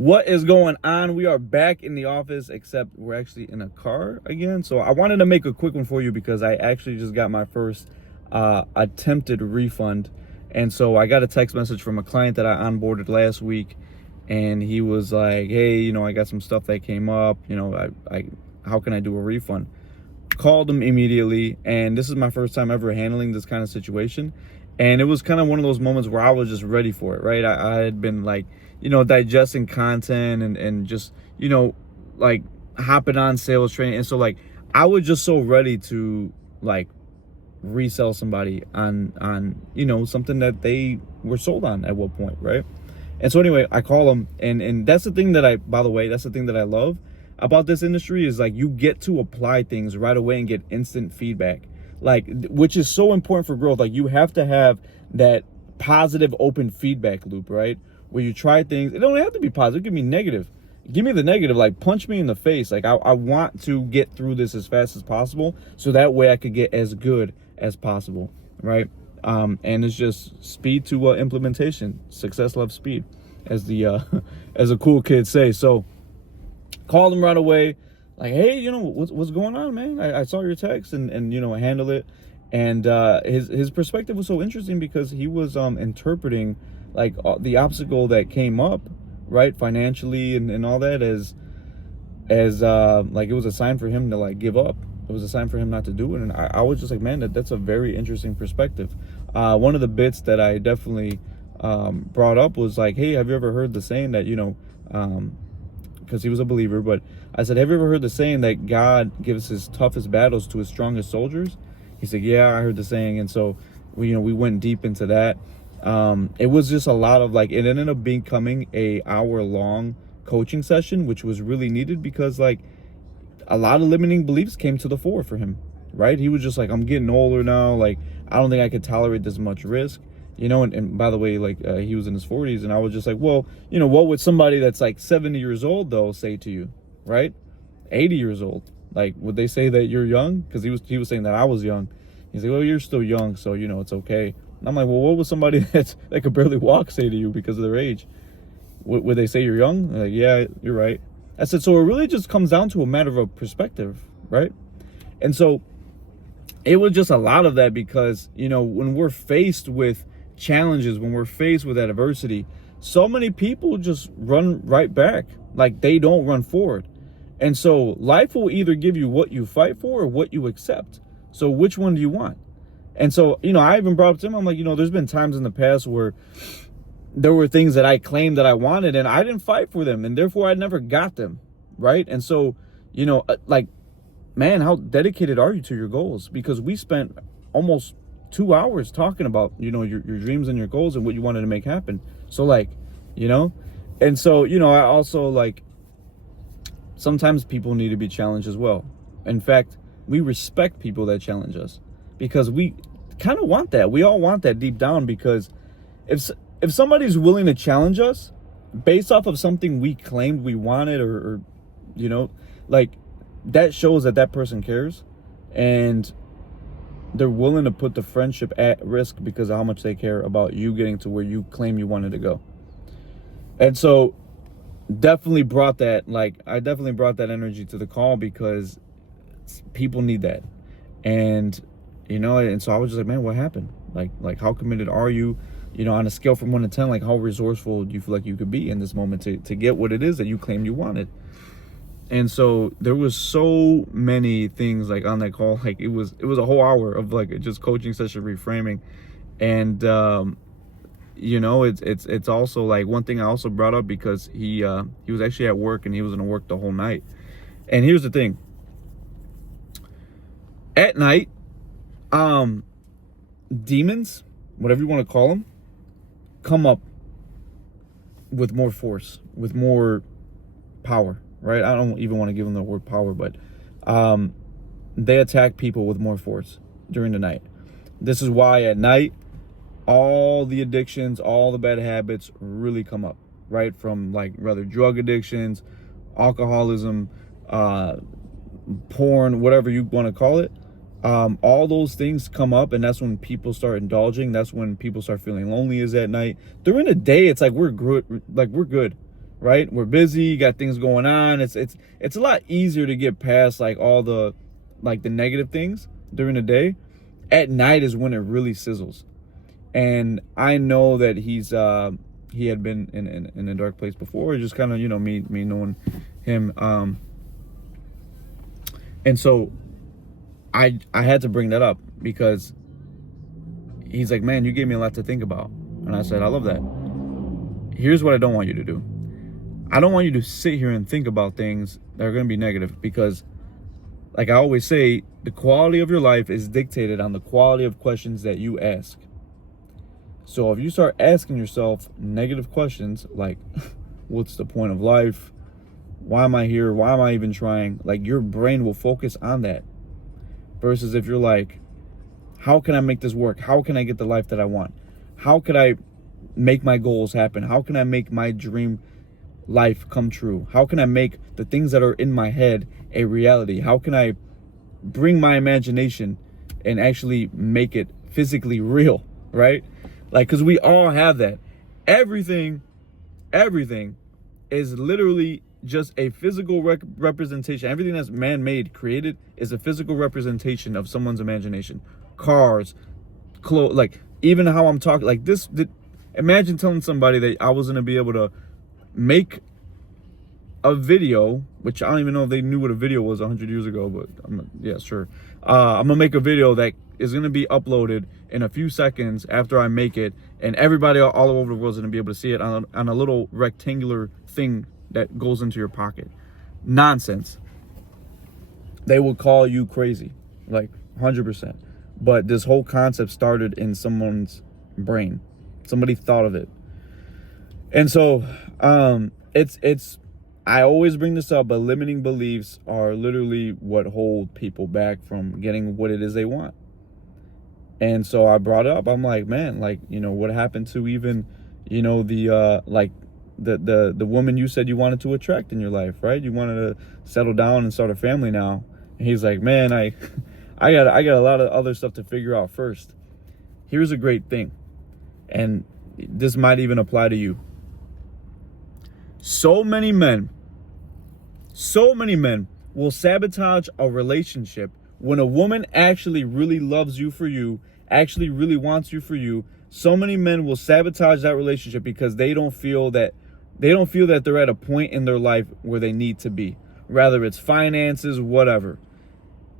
What is going on? We are back in the office, except we're actually in a car again. So I wanted to make a quick one for you because I actually just got my first attempted refund. And so I got a text message from a client that I onboarded last week, and he was like, hey, I got some stuff that came up, I how can I do a refund? Called him immediately, and this is my first time ever handling this kind of situation. And it was kind of one of those moments where I was just ready for it, right? I had been like, digesting content and just, like hopping on sales training. And so like, I was just so ready to like resell somebody on, something that they were sold on at what point, right? And so anyway, I call them, and that's the thing that by the way, that's the thing that I love about this industry is like you get to apply things right away and get instant feedback, like, which is so important for growth. Like you have to have that positive open feedback loop, right? Where you try things. It don't have to be positive. Give me negative. Give me the negative. Like punch me in the face. Like I want to get through this as fast as possible, so that way I could get as good as possible, right? And it's just speed to implementation. Success loves speed, as the as a cool kid say. So called him right away, like, hey, what's going on, man? I saw your text and I handled it. And his perspective was so interesting because he was interpreting like the obstacle that came up, right, financially and all that as like it was a sign for him to like give up. It was a sign for him not to do it. And I was just like, man, that's a very interesting perspective. One of the bits that I definitely brought up was like, hey, have you ever heard the saying that, because he was a believer, but I said, have you ever heard the saying that God gives his toughest battles to his strongest soldiers? He said, yeah, I heard the saying. And so we went deep into that. It was just a lot of like, it ended up becoming a hour-long coaching session, which was really needed because like a lot of limiting beliefs came to the fore for him, right? He was just like, I'm getting older now. Like, I don't think I could tolerate this much risk, and by the way, like he was in his 40s, and I was just like, well, what would somebody that's like 70 years old though say to you, right? 80 years old. Like, would they say that you're young? Because he was saying that I was young. He's like, well, you're still young, so it's okay. And I'm like, well, what would somebody that could barely walk say to you because of their age? Would they say you're young? Like, yeah, you're right. I said, so it really just comes down to a matter of perspective, right? And so it was just a lot of that because, when we're faced with challenges, when we're faced with adversity, so many people just run right back. Like they don't run forward. And so life will either give you what you fight for or what you accept. So which one do you want? And so, I even brought up to him, I'm like, there's been times in the past where there were things that I claimed that I wanted and I didn't fight for them, and therefore I never got them, right? And so, like, man, how dedicated are you to your goals? Because we spent almost 2 hours talking about, your dreams and your goals and what you wanted to make happen. So like, and so, I also like, sometimes people need to be challenged as well. In fact, we respect people that challenge us because we kind of want that. We all want that deep down, because if somebody's willing to challenge us based off of something we claimed we wanted or like, that shows that person cares and they're willing to put the friendship at risk because of how much they care about you getting to where you claim you wanted to go. And so definitely brought that, I definitely brought that energy to the call because people need that. And, and so I was just like, man, what happened? Like how committed are you? On a scale from 1 to 10, like how resourceful do you feel like you could be in this moment to get what it is that you claimed you wanted? And so there was so many things like on that call. Like it was a whole hour of like just coaching session reframing. And, it's also like one thing I also brought up because he was actually at work and he was going to work the whole night. And here's the thing. At night, demons, whatever you want to call them, come up with more force, with more power, right? I don't even want to give them the word power, but they attack people with more force during the night. This is why at night, all the addictions, all the bad habits really come up, right? From like rather drug addictions, alcoholism, porn, whatever you want to call it. All those things come up, and that's when people start indulging. That's when people start feeling lonely, is at night. During the day, it's like we're good. right? We're busy, got things going on. It's a lot easier to get past like all the like the negative things during the day. At night is when it really sizzles. And I know that he had been in a dark place before, just kind of, you know, me knowing him. And so I had to bring that up because he's like, man, you gave me a lot to think about. And I said, I love that. Here's what I don't want you to do. I don't want you to sit here and think about things that are going to be negative, because like I always say, the quality of your life is dictated on the quality of questions that you ask. So if you start asking yourself negative questions like, what's the point of life? Why am I here? Why am I even trying? Like, your brain will focus on that. Versus if you're like, how can I make this work? How can I get the life that I want? How could I make my goals happen? How can I make my dream life come true? How can I make the things that are in my head a reality? How can I bring my imagination and actually make it physically real, right? Like, because we all have that. Everything is literally just a physical representation. Everything that's man-made, created, is a physical representation of someone's imagination. Cars, clothes, like even how I'm talking, like this. Imagine telling somebody that I was gonna be able to make a video, which I don't even know if they knew what a video was 100 years ago, but yeah, sure. I'm gonna make a video that is gonna be uploaded in a few seconds after I make it, and everybody all over the world is gonna be able to see it on a little rectangular thing that goes into your pocket. Nonsense. They will call you crazy, like 100%. But this whole concept started in someone's brain. Somebody thought of it. And so it's I always bring this up, but limiting beliefs are literally what hold people back from getting what it is they want. And so I brought it up. I'm like, man, like, you know, what happened to even, you know, the woman you said you wanted to attract in your life, right? You wanted to settle down and start a family now. And he's like, man, I got a lot of other stuff to figure out first. Here's a great thing, and this might even apply to you. So many men will sabotage a relationship when a woman actually really loves you for you, actually really wants you for you. So many men will sabotage that relationship because they don't feel that they're at a point in their life where they need to be, rather it's finances, whatever.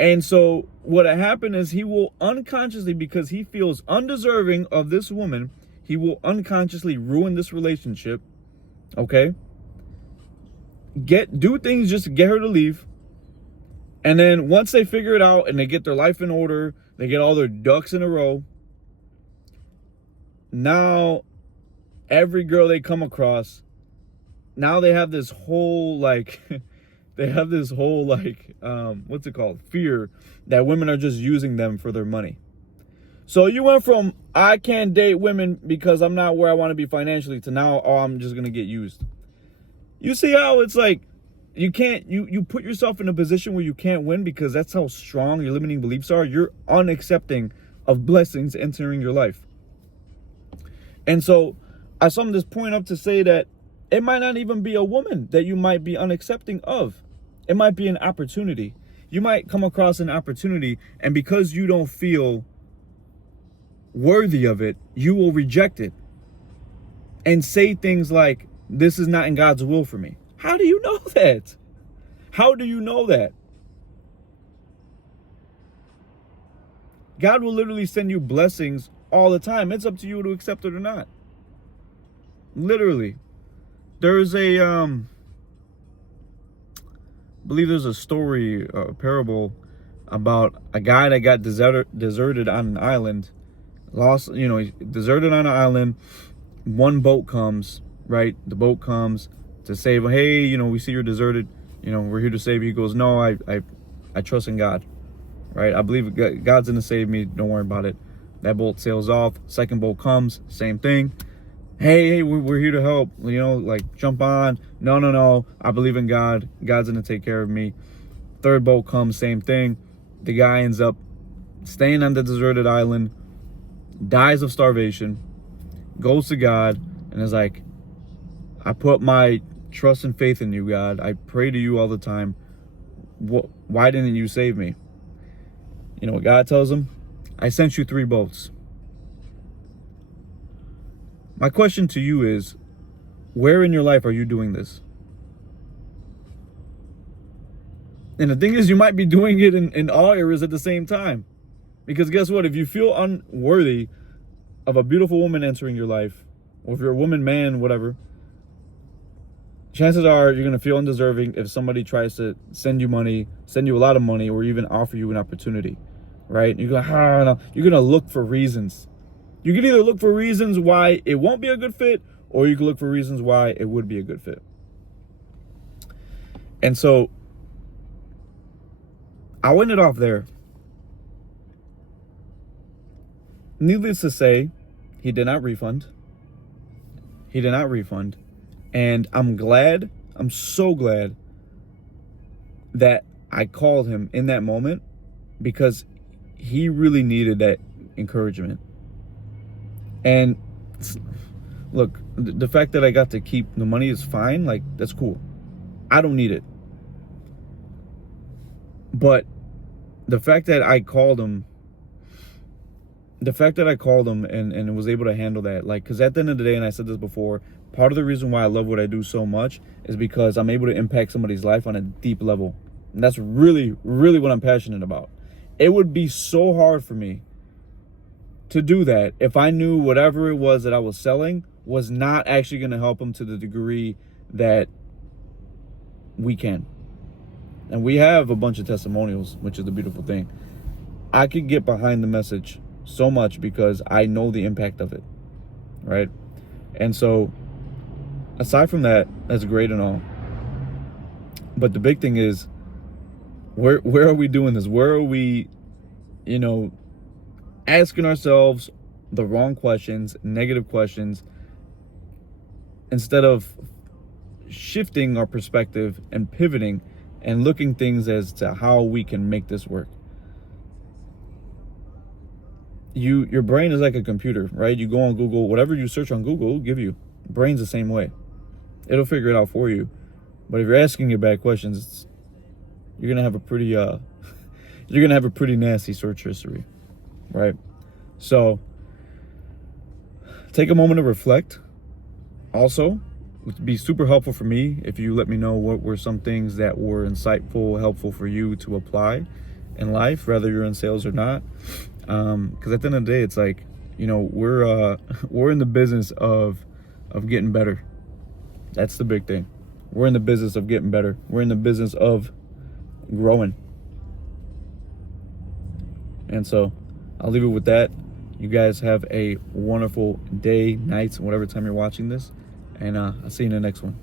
And so what happened is he will unconsciously, because he feels undeserving of this woman, he will unconsciously ruin this relationship. Okay? Do things just to get her to leave. And then once they figure it out and they get their life in order, they get all their ducks in a row, now every girl they come across, now they have this whole like what's it called? Fear that women are just using them for their money. So you went from I can't date women because I'm not where I want to be financially to now, oh, I'm just going to get used. You see how it's like you put yourself in a position where you can't win because that's how strong your limiting beliefs are. You're unaccepting of blessings entering your life. And so I summed this point up to say that it might not even be a woman that you might be unaccepting of. It might be an opportunity. You might come across an opportunity, and because you don't feel worthy of it, you will reject it and say things like, this is not in God's will for me. How do you know that? How do you know that? God will literally send you blessings all the time. It's up to you to accept it or not. Literally. There's I believe there's a story, a parable about a guy that got deserted on an island. He deserted on an island. One boat comes, right? The boat comes to save him. Hey, we see you're deserted. We're here to save you. He goes, no, I trust in God, right? I believe God's going to save me. Don't worry about it. That boat sails off. Second boat comes, same thing. Hey, we're here to help, jump on. No, I believe in God. God's going to take care of me. Third boat comes, same thing. The guy ends up staying on the deserted island, dies of starvation, goes to God, and is like, I put my trust and faith in you, God. I pray to you all the time. Why didn't you save me? You know what God tells him? I sent you 3 boats. My question to you is, where in your life are you doing this? And the thing is, you might be doing it in all areas at the same time. Because guess what? If you feel unworthy of a beautiful woman entering your life, or if you're a woman, man, whatever, chances are you're going to feel undeserving if somebody tries to send you money, send you a lot of money, or even offer you an opportunity, right? You're going, no. You're going to look for reasons. You can either look for reasons why it won't be a good fit, or you can look for reasons why it would be a good fit. And so I went it off there. Needless to say, he did not refund. He did not refund. And I'm so glad that I called him in that moment, because he really needed that encouragement. And look, the fact that I got to keep the money is fine. Like, that's cool. I don't need it. But the fact that I called him and was able to handle that, like, because at the end of the day, and I said this before, part of the reason why I love what I do so much is because I'm able to impact somebody's life on a deep level. And that's really, really what I'm passionate about. It would be so hard for me to do that if I knew whatever it was that I was selling was not actually going to help them to the degree that we can. And we have a bunch of testimonials, which is the beautiful thing. I could get behind the message so much because I know the impact of it, right? And so aside from that, that's great and all. But the big thing is, where are we doing this? Where are we, asking ourselves the wrong questions, negative questions, instead of shifting our perspective and pivoting and looking things as to how we can make this work? Your brain is like a computer, right? You go on Google, whatever you search on Google, it'll give you. Brain's the same way. It'll figure it out for you. But if you're asking it bad questions, you're gonna have a pretty nasty search history, right? So take a moment to reflect. Also, it would be super helpful for me if you let me know what were some things that were insightful, helpful for you to apply in life, whether you're in sales or not. Because at the end of the day, it's like, we're in the business of getting better. That's the big thing. We're in the business of getting better. We're in the business of growing. And so I'll leave it with that. You guys have a wonderful day, night, whatever time you're watching this. And I'll see you in the next one.